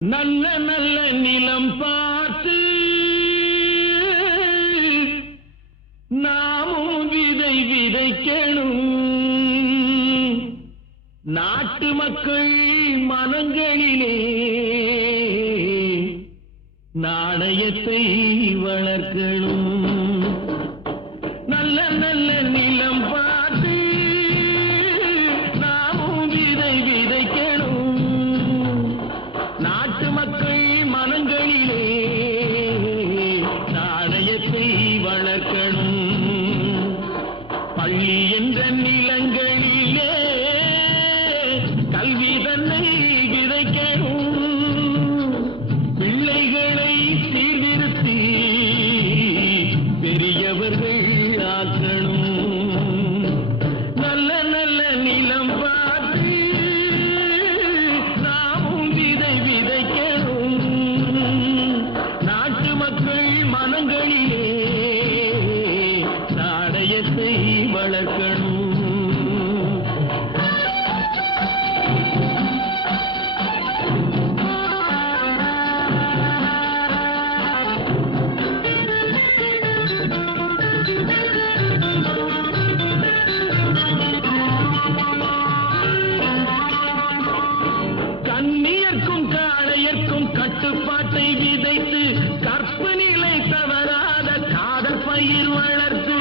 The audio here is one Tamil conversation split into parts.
நல்ல நல்ல நிலம் பார்த்து நாமும் விதை விதைக்கணும். நாட்டு மக்கள் மனங்களிலே நாணயத்தை வளர்க்கணும். நல்ல நல்ல நிலம் பார்த்து நாமும் விதை விதைக்கணும். நாட்டு மக்கள் மனங்களிலே நாணயத்தை வளர்க்கணும். பள்ளி என்ற நிலங்களிலே கல்வி தன்னை விதைக்கணும். பிள்ளைகளை சீர்திருத்தி பெரியவர்கள் ஆக்கணும். நல்ல நல்ல நிலம் பார்த்து நாமும் விதை விதைக்கணும். நாட்டு மக்கள் மனங்களிலே நாணயத்தை வளர்க்கணும். கண்ணியர்க்கும் காளையர்க்கும் கட்டுப்பாட்டை விதைத்து கற்பு நிலை தவறாத காதல் பயிர் வளர்த்து.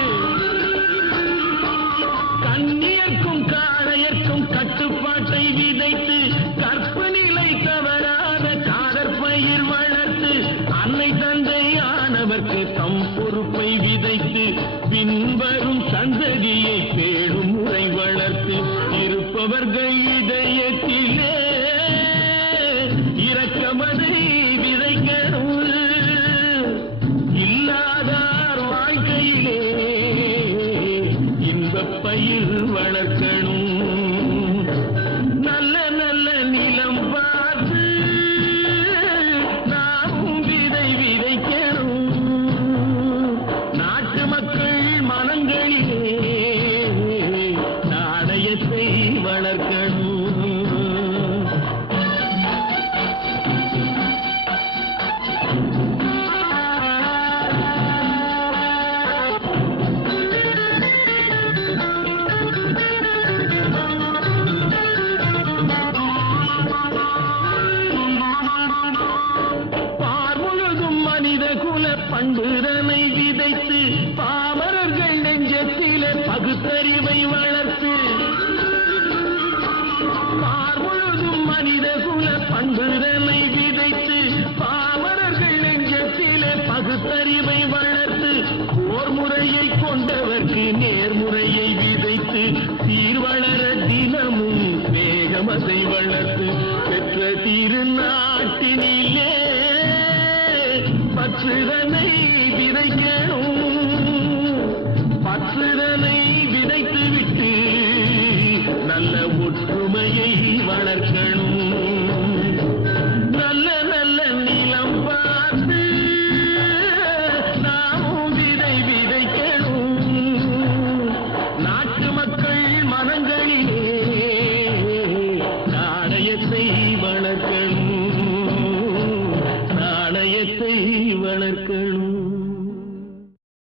கண்ணியர்க்கும் காளையர்க்கும் கட்டுப்பாட்டை விதைத்து கற்பு நிலை தவறாத காதல் பயிர் வளர்த்து. அன்னை தந்தை ஆனவர்க்கு தம் பொறுப்பை விதைத்து பின்வரும் சந்ததியை பேடும் முறை வளர்த்து. இருப்பவர்கள் இதயத்திலே இரக்கமதை விதைக்கணும். இல்லாதார் வாழ்க்கையிலே இன்பப் பயிர் வளர்க்கணும். நல்ல நல்ல நிலம் பார்த்து நாமும் விதை விதைக்கணும். நாட்டு மக்கள் மனங்களிலே நாணயத்தை வளர்க்கணும். பண்புதனை விதைத்து பாமரர்கள் நெஞ்சத்திலே பகுத்தறிவை வளர்த்து. பார்முழுதும் மனித குல பண்புதனை விதைத்து பாமரர்கள் நெஞ்சத்திலே பகுத்தறிவை வளர்த்து. போர் முறையை கொண்டவர்க்கு நேர்முறையை விதைத்து சீர்வளர தினமும் வேகமதை வளர்த்து. பெற்ற திருநாட்டினிலே பற்றுதனை விதைக்கணும். பற்றுதனை விதைத்து விட்டு நல்ல ஒற்றுமையை வளர்க்கணும்.